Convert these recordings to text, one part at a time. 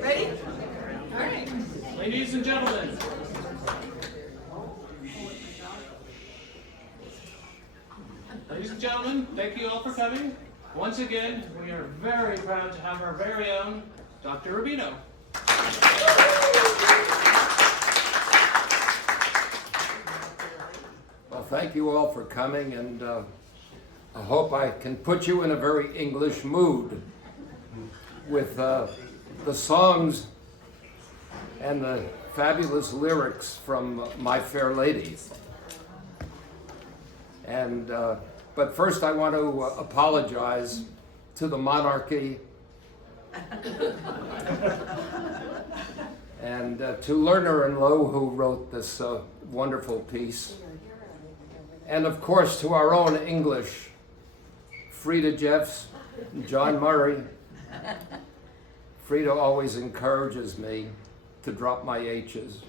Ready? All right. Ladies and gentlemen. Ladies and gentlemen, thank you all for coming. Once again, we are very proud to have our very own Dr. Rabbino. Well, thank you all for coming, and I hope I can put you in a very English mood with the songs and the fabulous lyrics from My Fair Lady. And but first I want to apologize to the monarchy and to Lerner and Lowe, who wrote this wonderful piece. And of course to our own English, Frida Jeffs, John Murray. Frida always encourages me to drop my H's.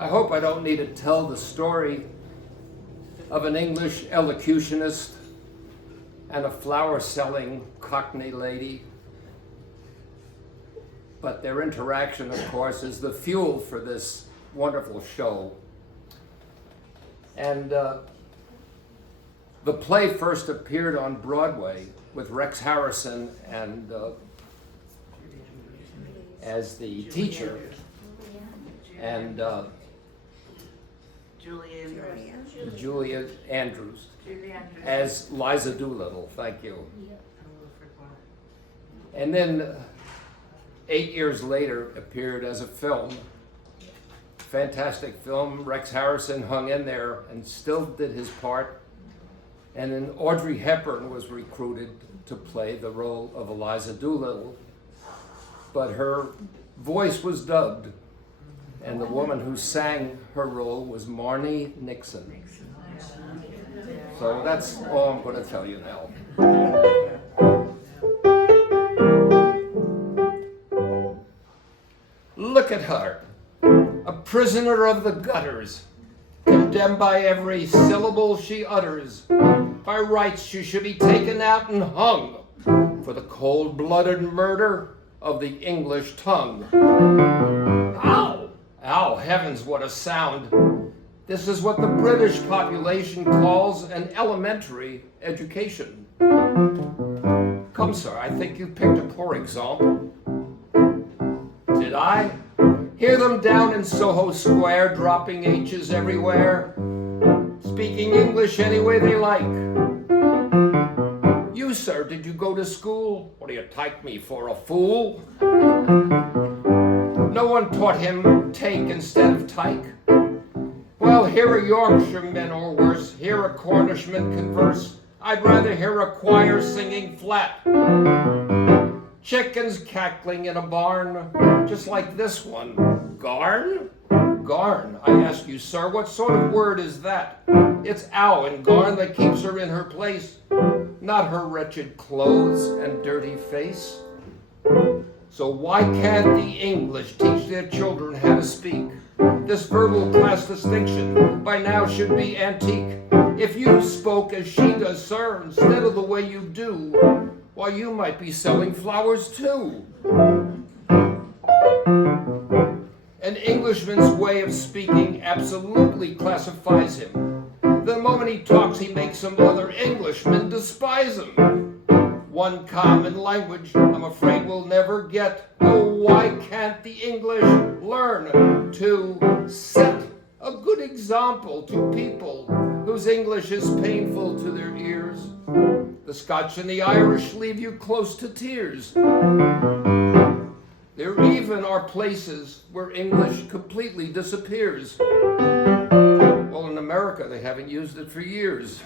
I hope I don't need to tell the story of an English elocutionist and a flower-selling Cockney lady, but their interaction, of course, is the fuel for this wonderful show. And the play first appeared on Broadway with Rex Harrison and as the teacher, and Julia Andrews as Liza Doolittle. Thank you. And then 8 years later appeared as a film. Fantastic film. Rex Harrison hung in there and still did his part. And then Audrey Hepburn was recruited to play the role of Eliza Doolittle, but her voice was dubbed, and the woman who sang her role was Marnie Nixon. So that's all I'm going to tell you now. Look at her, a prisoner of the gutters, condemned by every syllable she utters. By rights she should be taken out and hung for the cold-blooded murder of the English tongue. Ow! Ow, heavens, what a sound. This is what the British population calls an elementary education. Come, sir, I think you picked a poor example. Did I? Hear them down in Soho Square, dropping H's everywhere, speaking English any way they like. You, sir, did you go to school? What do you take me for, a fool? No one taught him take instead of tyke. Well, hear a Yorkshireman or worse, hear a Cornishman converse. I'd rather hear a choir singing flat. Chickens cackling in a barn, just like this one. Garn? Garn, I ask you, sir, what sort of word is that? It's ow and garn that keeps her in her place, not her wretched clothes and dirty face. So why can't the English teach their children how to speak? This verbal class distinction by now should be antique. If you spoke as she does, sir, instead of the way you do, why, you might be selling flowers too. An Englishman's way of speaking absolutely classifies him. The moment he talks, he makes some other Englishmen despise him. One common language, I'm afraid we'll never get. Oh, why can't the English learn to set a good example to people whose English is painful to their ears? The Scotch and the Irish leave you close to tears. There even are places where English completely disappears. Well, in America, they haven't used it for years.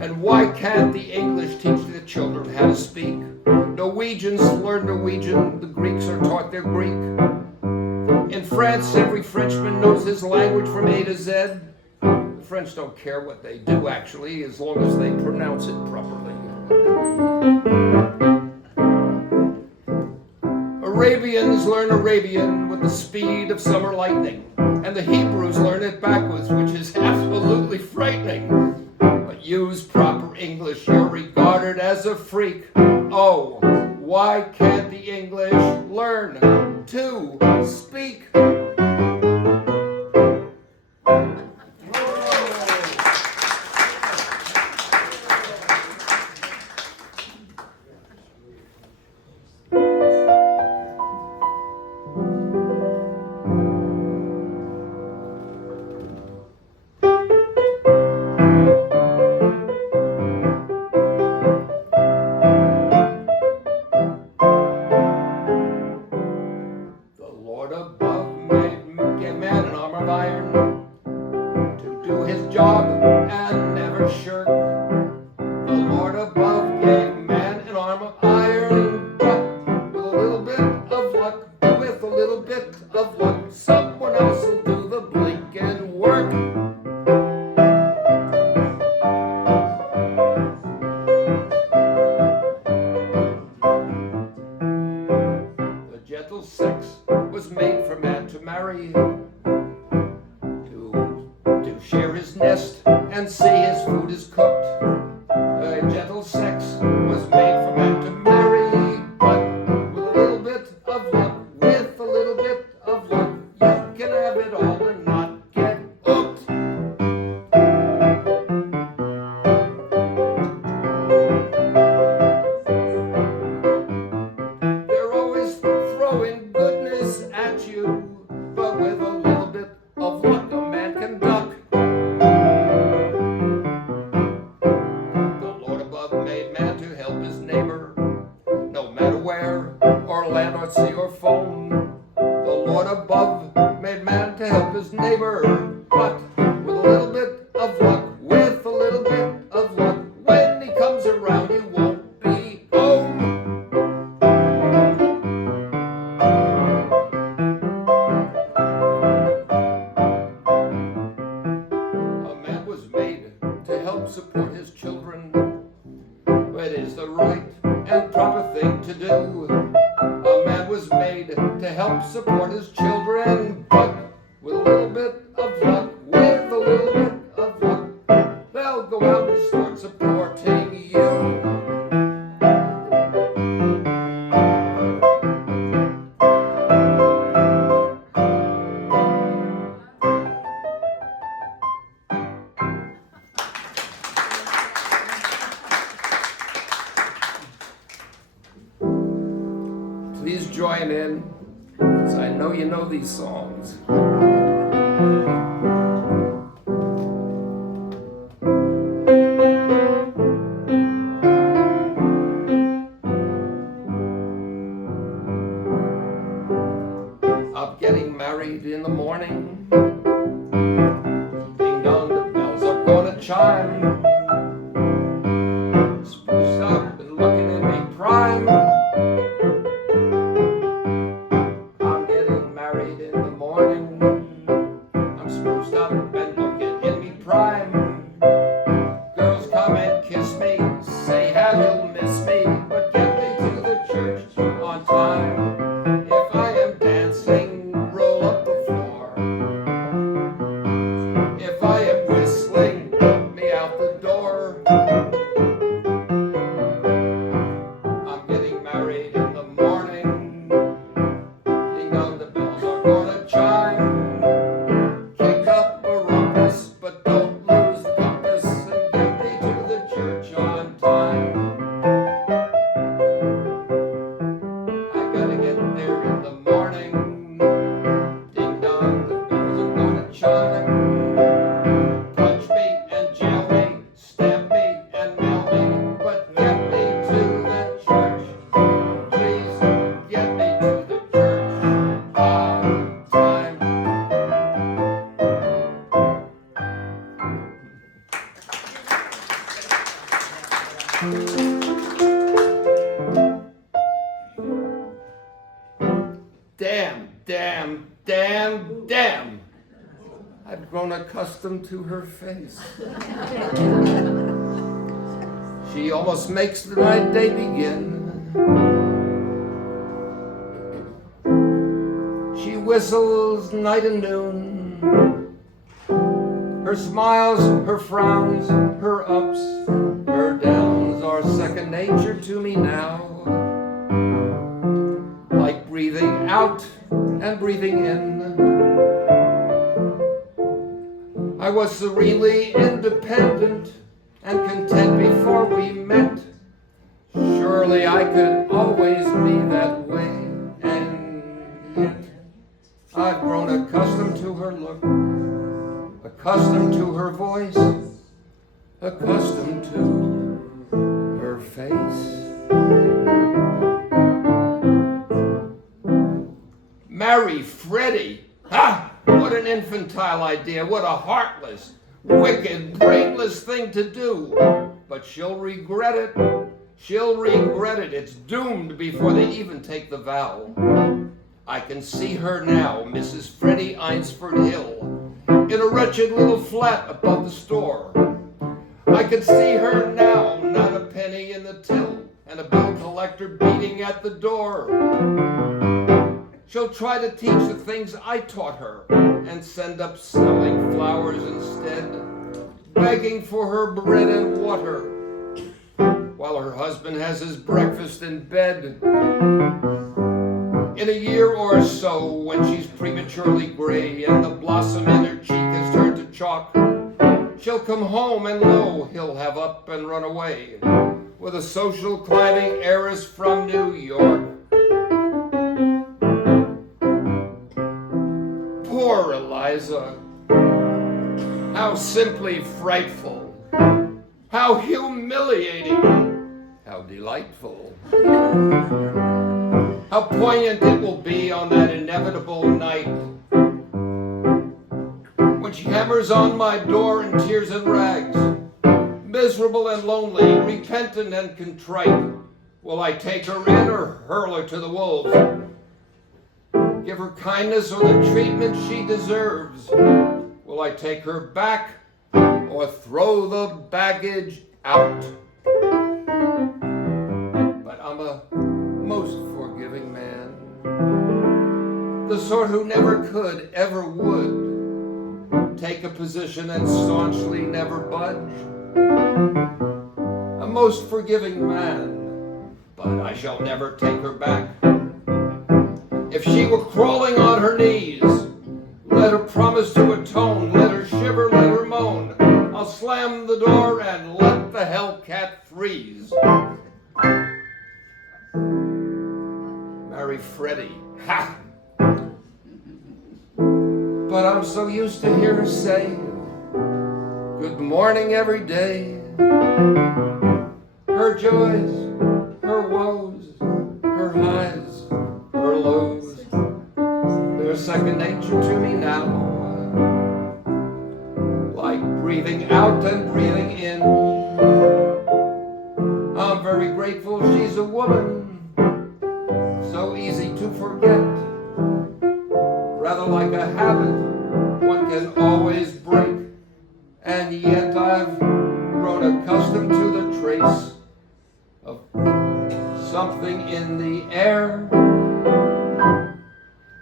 And why can't the English teach their children how to speak? Norwegians learn Norwegian, the Greeks are taught their Greek. In France, every Frenchman knows his language from A to Z. The French don't care what they do, actually, as long as they pronounce it properly. Arabians learn Arabian with the speed of summer lightning, and the Hebrews learn it backwards, which is absolutely frightening. But use proper English, you're regarded as a freak. Oh, why can't the English learn to speak? Made man to help his help support his children. It is the right and proper thing to do. A man was made to help support his children, but with a little bit of luck, they'll go out and start supporting you. Please join in, because I know you know these songs. I'm getting married in the morning. Ding dong, the bells are gonna chime. Spruce up and looking at me prime. I'm getting married in the morning. I'm spruced up and looking in me prime. Girls come and kiss me, say how you'll miss me, but get me to the church on time. If I am dancing, roll up the floor. If I am whistling, me out the door. I'm getting married in the morning. Ding dong, the bells are gonna chime. Kick up a rumpus, but don't lose the compass, and get me to the church on time. I gotta get there in the morning. Ding dong, the bells are gonna chime. Punch me and jail me, stamp me and mail me, but get me to the church. Please get me to the church on time. Damn. I've grown accustomed to her face. She almost makes my day begin. She whistles night and noon. Her smiles, her frowns, her ups, her downs are second nature to me now. Like breathing out and breathing in. I was serenely independent and content before we met. Surely I could always be that way, and yet I've grown accustomed to her look, accustomed to her voice, accustomed to her face. Marry Freddie! Ha! What an infantile idea, what a heartless, wicked, brainless thing to do. But she'll regret it. She'll regret it. It's doomed before they even take the vow. I can see her now, Mrs. Freddie Einsford Hill, in a wretched little flat above the store. I can see her now, not a penny in the till, and a bill collector beating at the door. She'll try to teach the things I taught her and send up selling flowers instead, begging for her bread and water, while her husband has his breakfast in bed. In a year or so, when she's prematurely gray and the blossom in her cheek has turned to chalk, she'll come home and lo, he'll have up and run away with a social climbing heiress from New York. Poor Eliza, how simply frightful, how humiliating, how delightful. How poignant it will be on that inevitable night when she hammers on my door in tears and rags, miserable and lonely, repentant and contrite. Will I take her in or hurl her to the wolves? Give her kindness or the treatment she deserves? Will I take her back or throw the baggage out. But I'm a most forgiving man, the sort who never could, ever would take a position and staunchly never budge. A most forgiving man, but I shall never take her back. If she were crawling on her knees, let her promise to atone, let her shiver, let her moan. I'll slam the door and let the hellcat freeze. Marry Freddie, ha! But I'm so used to hear her say good morning every day. Her joys, her woes, her highs, her lows, they're second nature to me now. Like breathing out and breathing in. I'm very grateful she's a woman, so easy to forget. Rather like a habit one can always break. And yet I've grown accustomed to the trace of something in the air,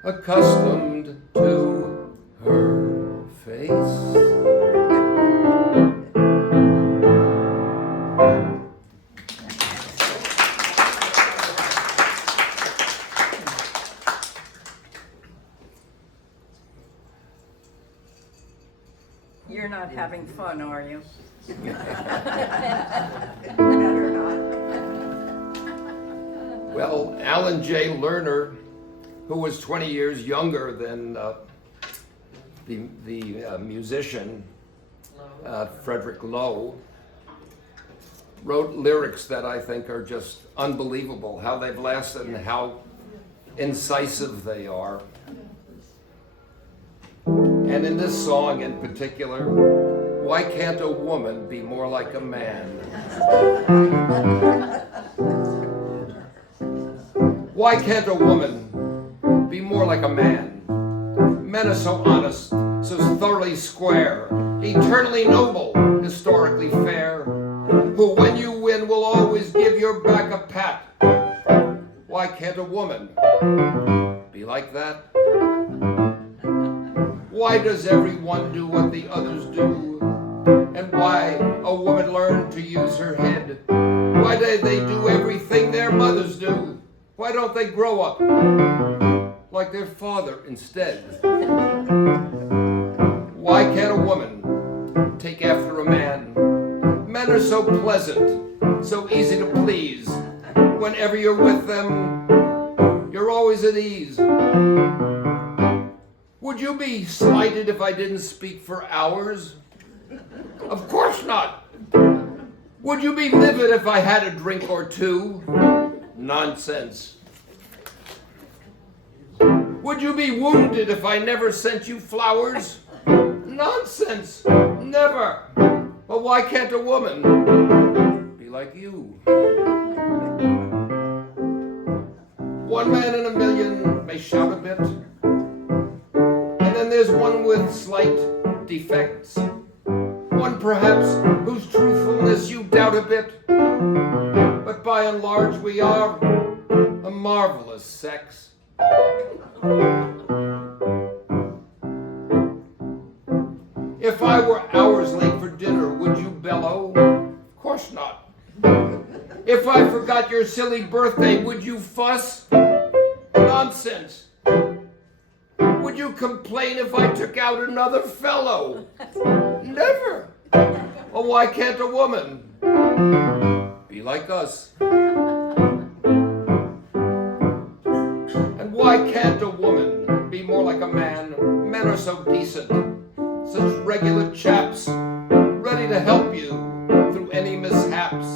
accustomed to her face. You're not having fun, are you? Better not. Well, Alan J. Lerner, who was 20 years younger than the musician Frederick Lowe, wrote lyrics that I think are just unbelievable, how they've lasted and how incisive they are. And in this song in particular, why can't a woman be more like a man? Why can't a woman be more like a man? Men are so honest, so thoroughly square, eternally noble, historically fair, who when you win will always give your back a pat. Why can't a woman be like that? Why does everyone do what the others do? And why a woman learn to use her head? Why do they do everything their mothers do? Why don't they grow up like their father instead? Why can't a woman take after a man? Men are so pleasant, so easy to please. Whenever you're with them, you're always at ease. Would you be slighted if I didn't speak for hours? Of course not. Would you be livid if I had a drink or two? Nonsense. Would you be wounded if I never sent you flowers? Nonsense. Never. But why can't a woman be like you? One man in a million may shout a bit, and then there's one with slight defects. One perhaps whose truthfulness you doubt a bit. But by and large we are a marvelous sex. If I were hours late for dinner, would you bellow? Of course not. If I forgot your silly birthday, would you fuss? Nonsense. Would you complain if I took out another fellow? Never. Well, why can't a woman be like us? And why can't a woman be more like a man? Men are so decent, such regular chaps, ready to help you through any mishaps.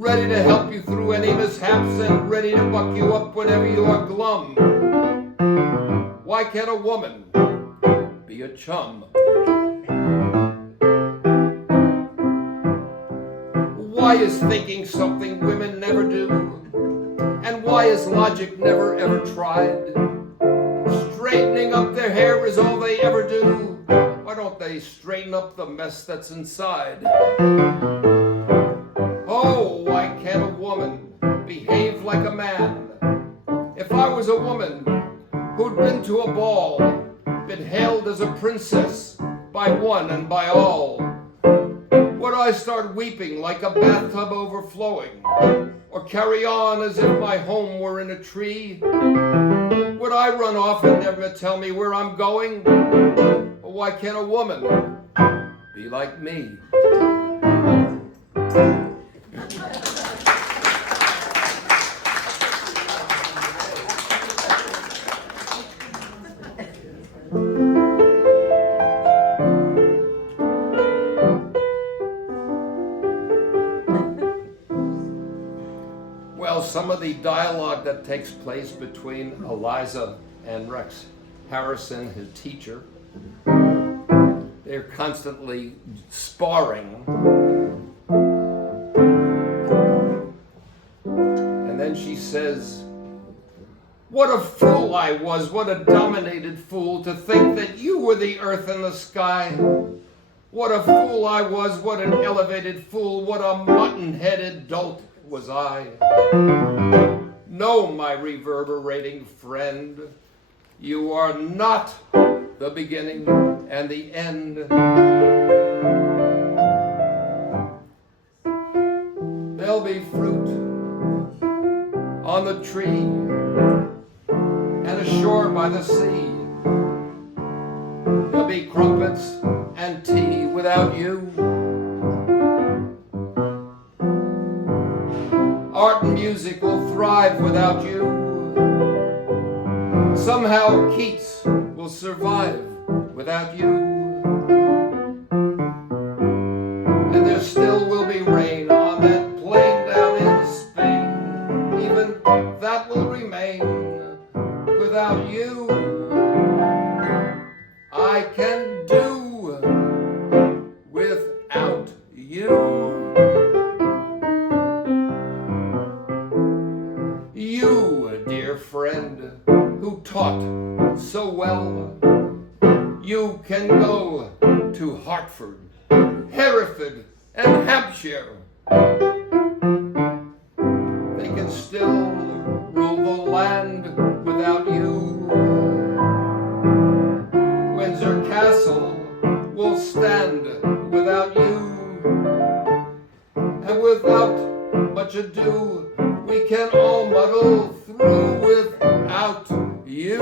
Ready to help you through any mishaps and ready to buck you up whenever you are glum. Why can't a woman be a chum? Why is thinking something women never do? And why is logic never ever tried? Straightening up their hair is all they ever do. Why don't they they straighten up the mess that's inside. Oh, why can't a woman behave like a man? If I was a woman who'd been to a ball, been hailed as a princess by one and by all, would I start weeping like a bathtub overflowing, or carry on as if my home were in a tree? Would I run off and never tell me where I'm going? Or why can't a woman be like me? Well, some of the dialogue that takes place between Eliza and Rex Harrison, his teacher, they're constantly sparring. And then she says, "What a fool I was, what a dominated fool, to think that you were the earth and the sky. What a fool I was, what an elevated fool, what a mutton-headed dolt was I. No, my reverberating friend, you are not the beginning and the end. There'll be fruit on the tree and ashore by the sea. There'll be crumpets and tea without you. Art and music will thrive without you. Somehow Keats will survive without you. And there still will be rain on that plain down in Spain. Even that will remain without you. I can do without you. You, dear friend, who taught so well, you can go to Hartford, Hereford, and Hampshire. They can still rule the land without you. Windsor Castle will stand without you. And without much ado, we can all muddle through without you.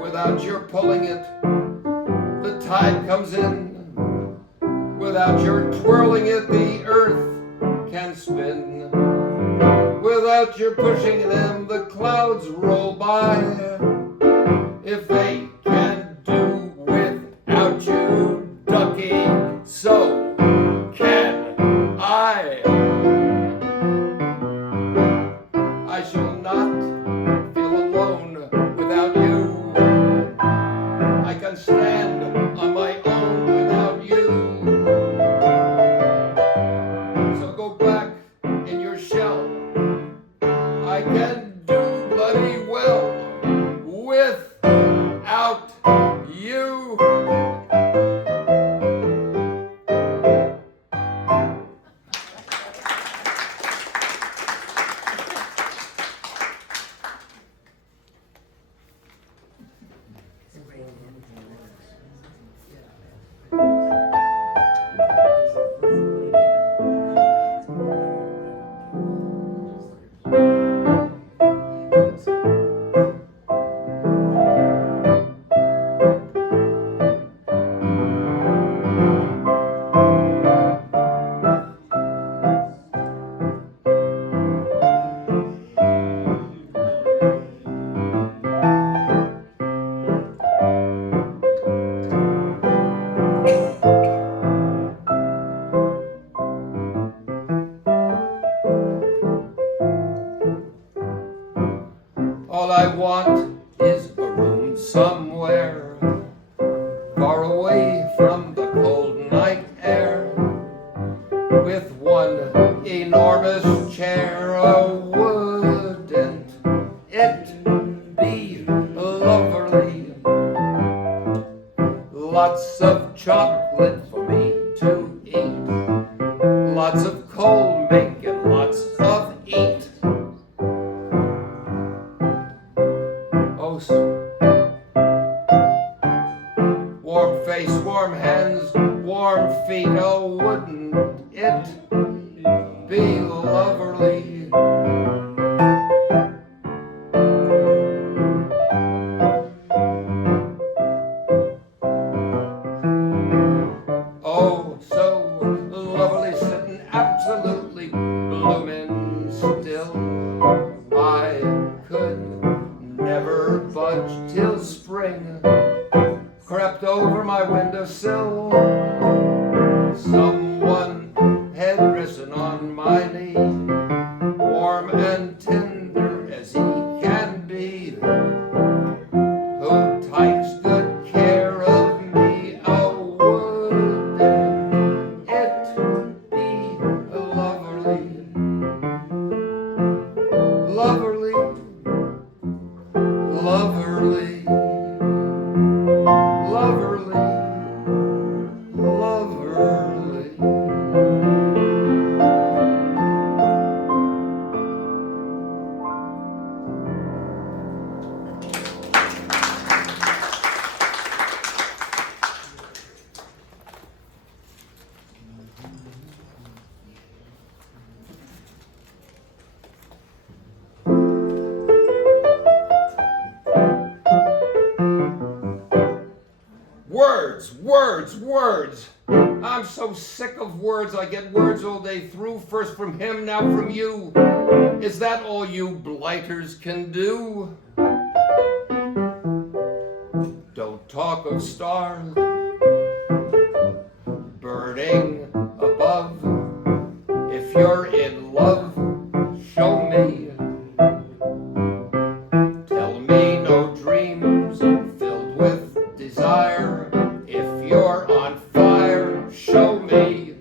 Without your pulling it, the tide comes in. Without your twirling it, the earth can spin. Without your pushing them, the clouds roll by. If they can do without you, ducky, so can I. I shall not feel alone without you. I can stand on my own without you. So go back in your shell. I can do bloody well without you. lots of chocolate for me to eat, lots of cold milk and lots of eat. Oh, warm face, warm hands, warm feet, oh, wouldn't it be lovely? Oh, so lovely, sitting absolutely blooming still. I could never budge till spring crept over my windowsill. Someone had risen on my knee, warm and tender as he can be, who takes good care of me. Oh, wouldn't it be lovely, lovely, lovely, lovely, lovely. Words, words, words. I'm so sick of words. I get words all day through. First from him, now from you. Is that all you blighters can do? Don't talk of stars burning above. If you're in love, show me. Tell me no dreams filled with desire. If you're on fire, show me.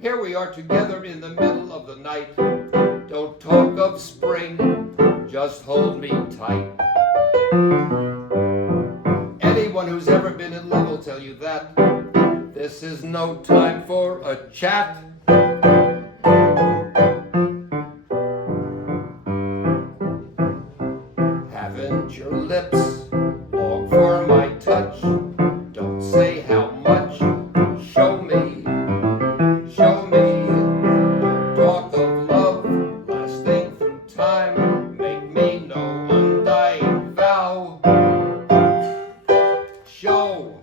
Here we are together in the middle of the night. Don't talk of spring, just hold me tight. Anyone who's ever been in love will tell you that this is no time for a chat. Haven't your lips long for my touch? Don't say how much. Show me, show me. Don't talk of love lasting through time. Make me no undying vow. Show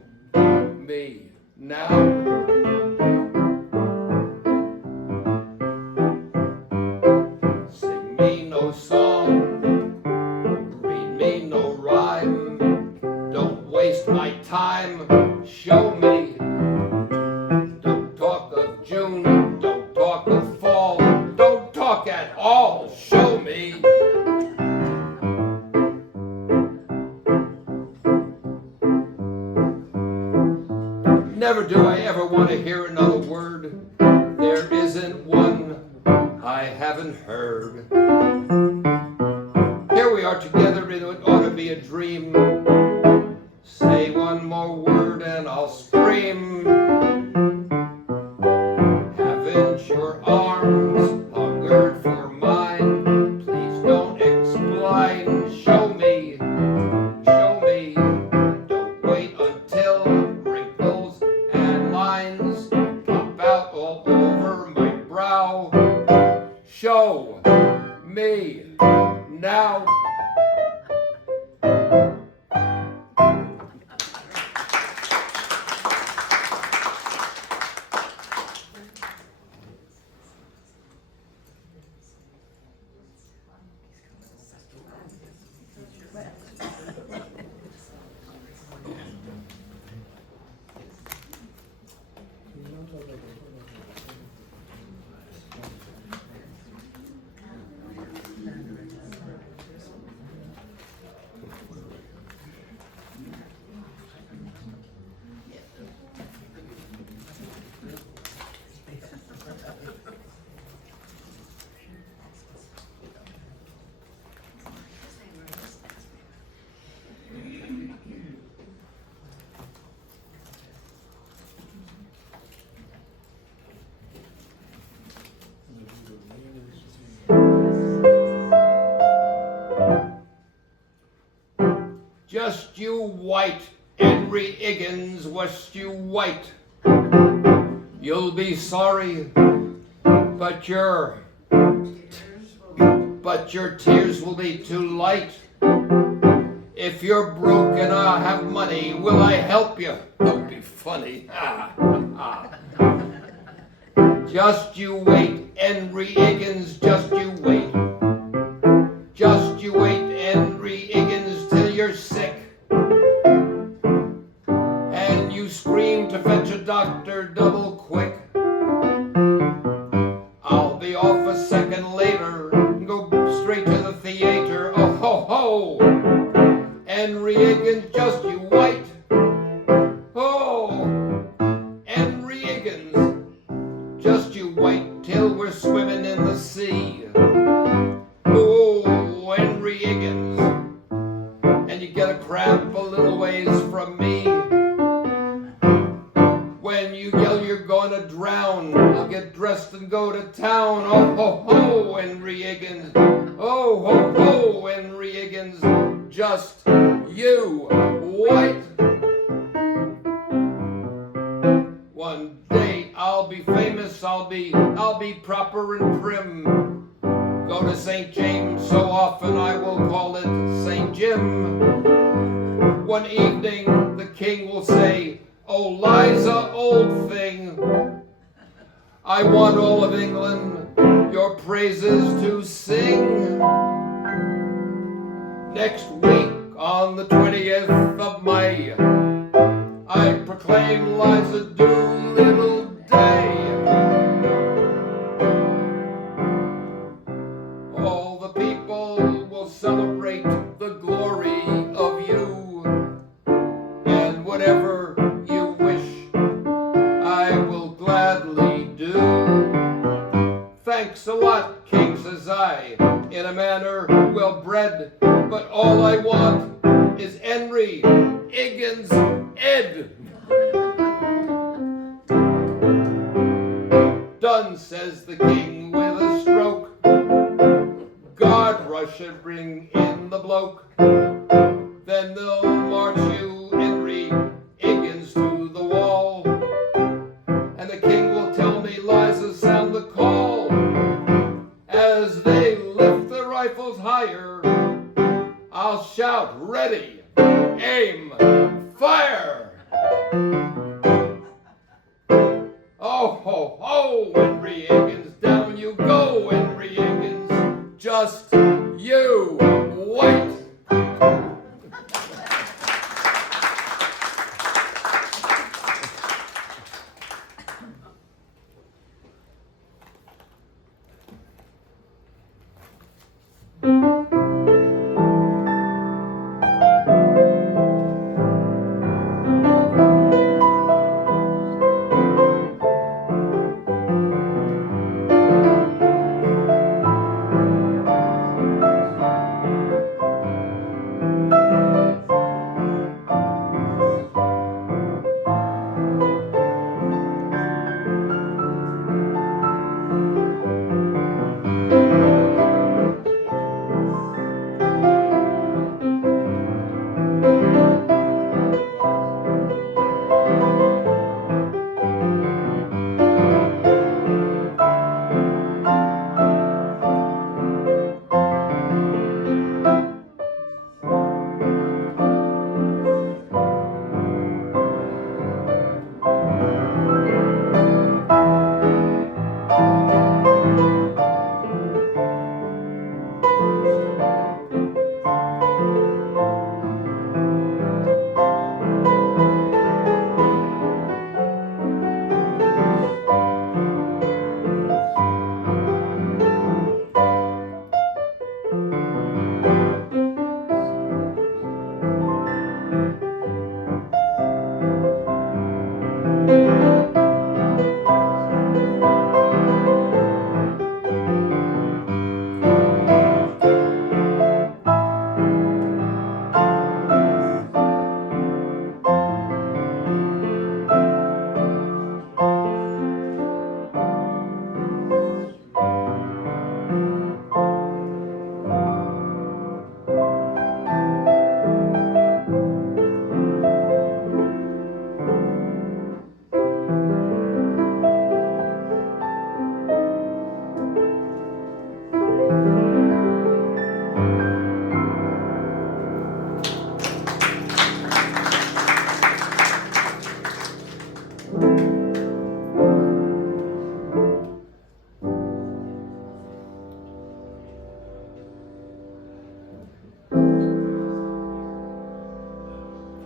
me now. Sing me no song, read me no rhyme. Don't waste my time. Show me. Don't talk of June, don't talk of fall, don't talk at all. Show me. Never do I ever want to hear another word. There isn't one I haven't heard. Here we are together in what ought to be a dream. Say one more word and I'll scream. Haven't your arms hungered for mine? Please don't explain. Show me, show me. Don't wait until wrinkles and lines pop out all over my brow. Show me now. just you white, Henry Higgins, was you white. You'll be sorry, but your tears will be too light. If you're broke and I have money, will I help you? Don't be funny. Just you wait, Henry Higgins, just you wait. Just you wait, Henry Higgins, till you're sick. And you scream to fetch a doctor double quick. I'll be off a second later and go straight to the theater. Oh ho ho! Henry Higgins, just you wait. Oh, Henry Higgins, just you wait till we're swimming in the sea. Oh, Henry Higgins, and you get a crab a little ways from me. When you yell you're gonna drown, I'll get dressed and go to town. Oh ho ho, Henry Higgins. Oh ho ho, Henry Higgins, just you wait. One day I'll be famous, I'll be proper and prim. Go to St. James so often I will call it St. Jim. One evening the king will say, "Oh, Liza, old thing, I want all of England your praises to sing." Next week on the 20th of May, I proclaim Liza Doolittle Day. All the people will celebrate the glory of you, and whatever you wish, I will gladly do. Thanks a lot, King, says I, in a manner well bred, but all I want is Henry Higgins Ed. Done, says the king with a stroke. Guard rush and bring in the bloke. Then they'll march you, Henry Higgins, to the wall. And the king will tell me, Liza, sound the call. As they lift their rifles higher, I'll shout, ready, aim, fire! Oh ho ho, Henry Higgins, down you go, Henry Higgins, just you wait.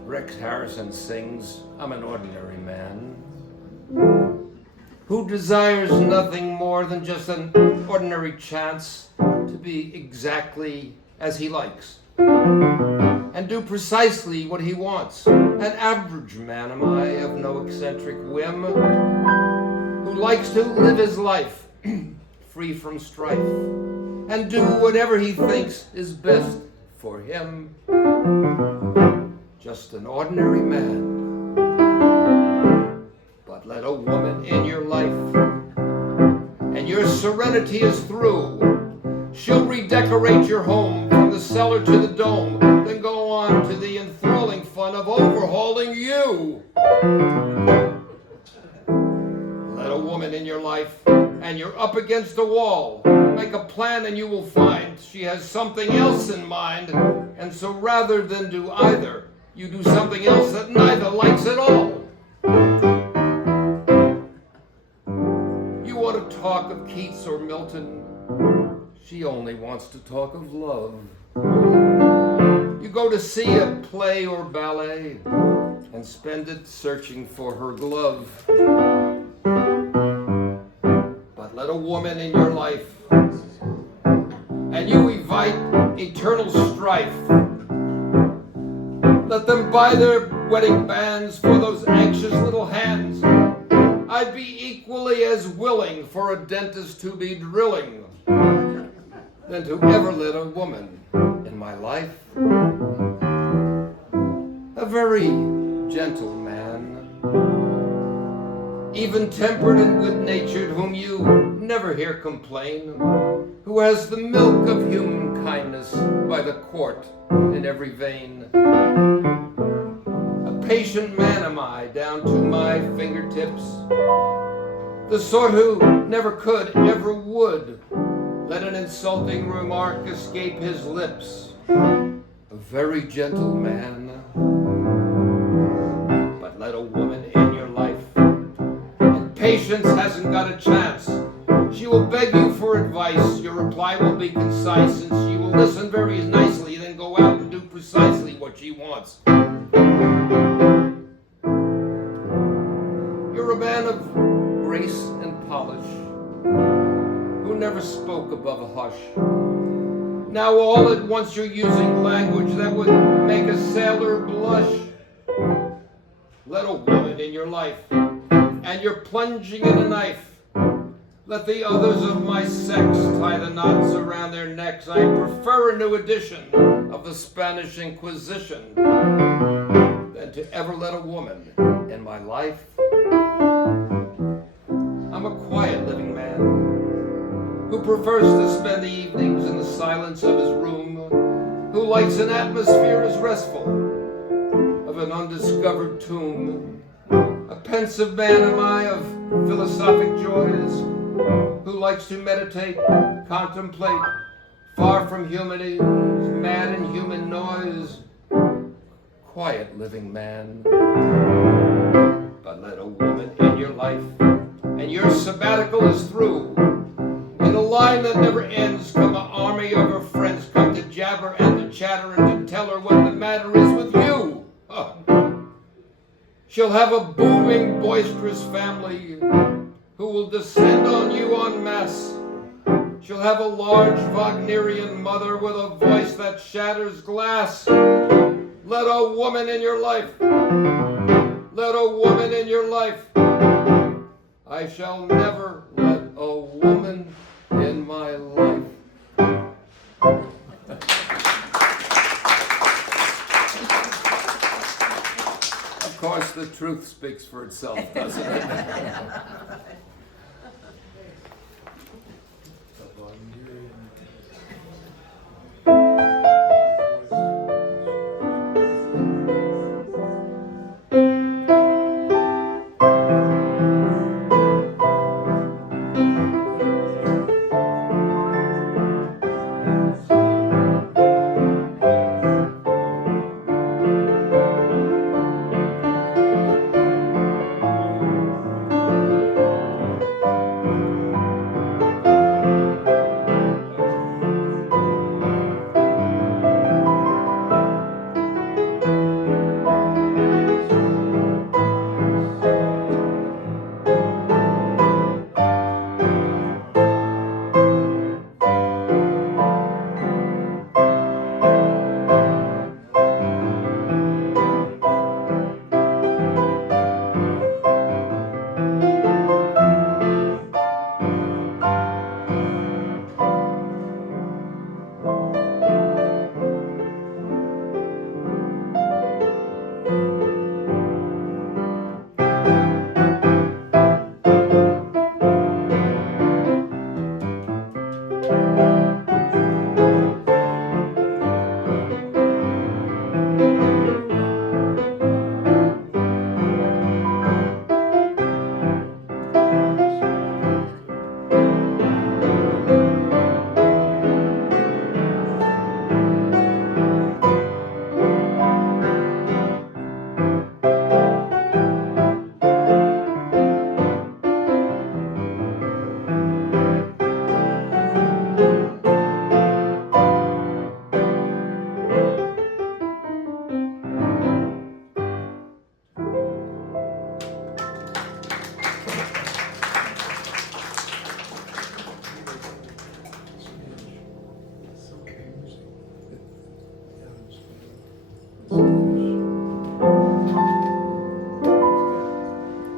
Rex Harrison sings, I'm an ordinary man who desires nothing more than just an ordinary chance to be exactly as he likes and do precisely what he wants. An average man am I, of no eccentric whim, who likes to live his life free from strife and do whatever he thinks is best for him. Just an ordinary man. But let a woman in your life, and your serenity is through. She'll redecorate your home from the cellar to the dome, then go on to the enthralling fun of overhauling you. Let a woman in your life, and you're up against a wall. Make a plan and you will find she has something else in mind. And so rather than do either, you do something else that neither likes at all. You want to talk of Keats or Milton, she only wants to talk of love. You go to see a play or ballet and spend it searching for her glove. But let a woman in your life, and you invite eternal strife. Let them buy their wedding bands for those anxious little hands. I'd be equally as willing for a dentist to be drilling than to ever let a woman in my life. A very gentle man, even-tempered and good-natured, whom you never hear complain, who has the milk of human kindness by the quart in every vein. A patient man am I, down to my fingertips, the sort who never could, ever would, let an insulting remark escape his lips. A very gentle man. But let a woman in your life, and patience hasn't got a chance. She will beg you for advice, your reply will be concise, and she will listen very nicely, then go out and do precisely what she wants. You're a man of grace and polish, who never spoke above a hush. Now all at once you're using language that would make a sailor blush. Let a woman in your life, and you're plunging in a knife. Let the others of my sex tie the knots around their necks. I prefer a new edition of the Spanish Inquisition than to ever let a woman in my life. I'm a quiet living man who prefers to spend the evenings in the silence of his room, who likes an atmosphere as restful of an undiscovered tomb. A pensive man am I of philosophic joys, who likes to meditate, contemplate, far from humanity's mad and human noise. Quiet living man. But let a woman in your life, and your sabbatical is through. In a line that never ends, come an army of her friends, come to jabber and to chatter and to tell her what the matter is with you. Oh. She'll have a booming, boisterous family who will descend on you en masse. She'll have a large Wagnerian mother with a voice that shatters glass. Let a woman in your life. Let a woman in your life. I shall never let a woman in my life. Of course, the truth speaks for itself, doesn't it?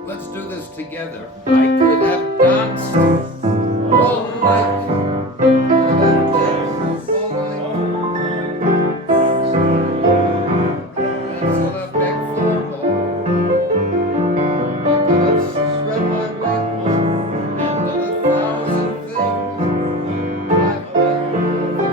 Let's do this together. I could have danced all night. Could have danced all night. Until I begged for more. I could have spread my wings and done 1,000 things I've never done before.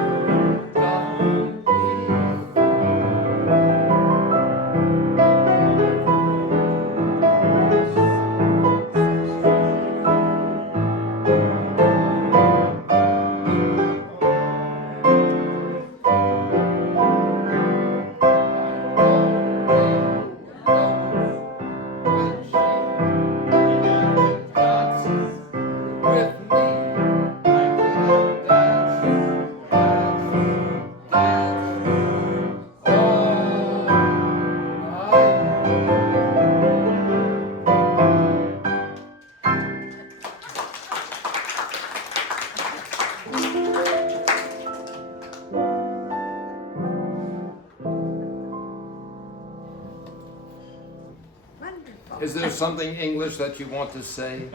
Wonderful. Is there something English that you want to say?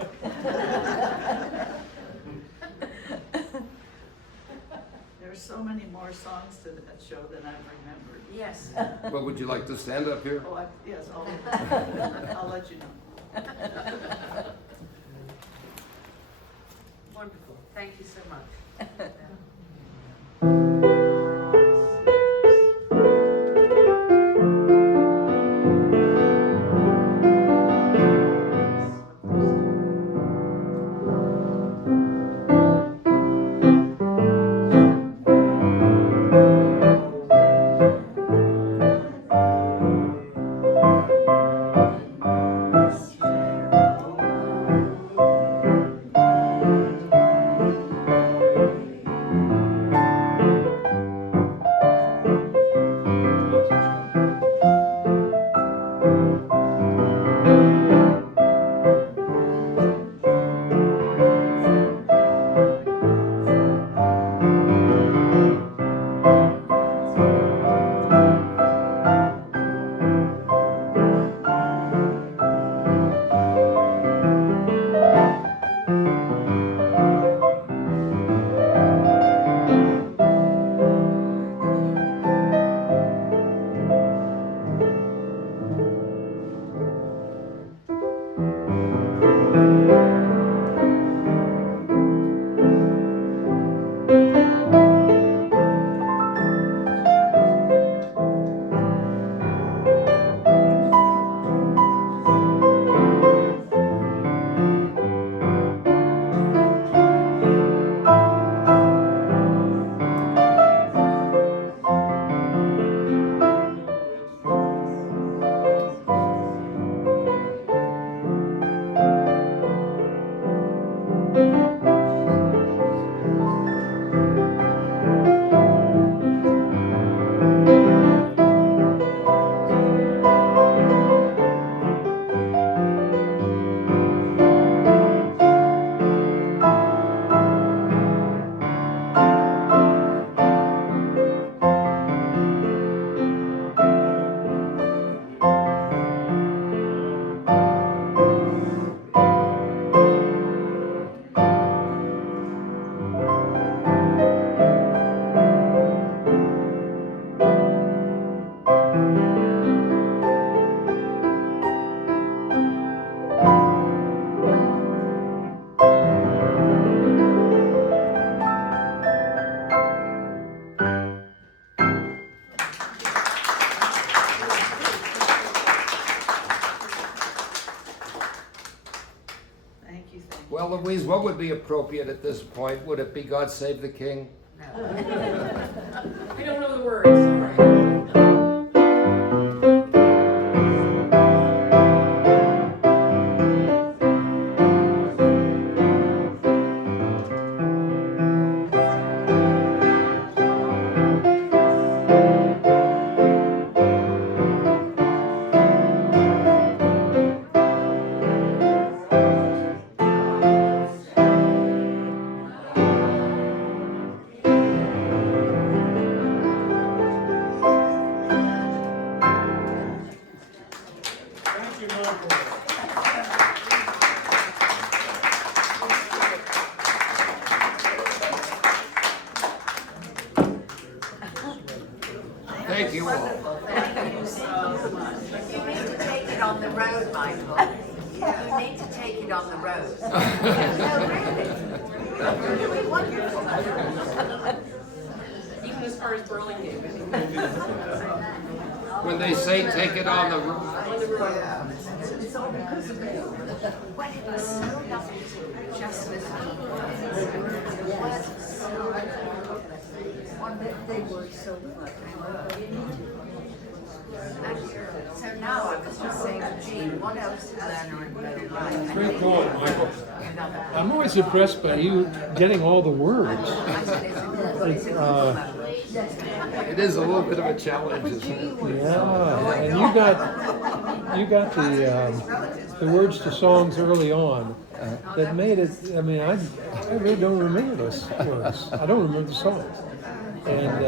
There's so many more songs to that show than I've remembered. Yes. Well, would you like to stand up here? Oh, yes, I'll let you know. Wonderful. Thank you so much. Well, Louise, what would be appropriate at this point? Would it be God Save the King? I don't know the words, sorry. Thank you, Michael. Thank you all. Thank you so much. You need to take it on the road, Michael. You need to take it on the road. No, really. Really wonderful. Even as far as Burlingame. When they say take it on the road, On the road. It's all because of you. Well, it was so lovely to just listen to the It was so they work so much. So now I was just saying to Jean, what else is there in your life? Great poem, Michael. Another. I'm always impressed by you getting all the words. I said, it's a good moment. it is a little bit of a challenge, isn't it? Yeah, and you got the words to songs early on that made it. I mean, I really don't remember those words. I don't remember the songs, and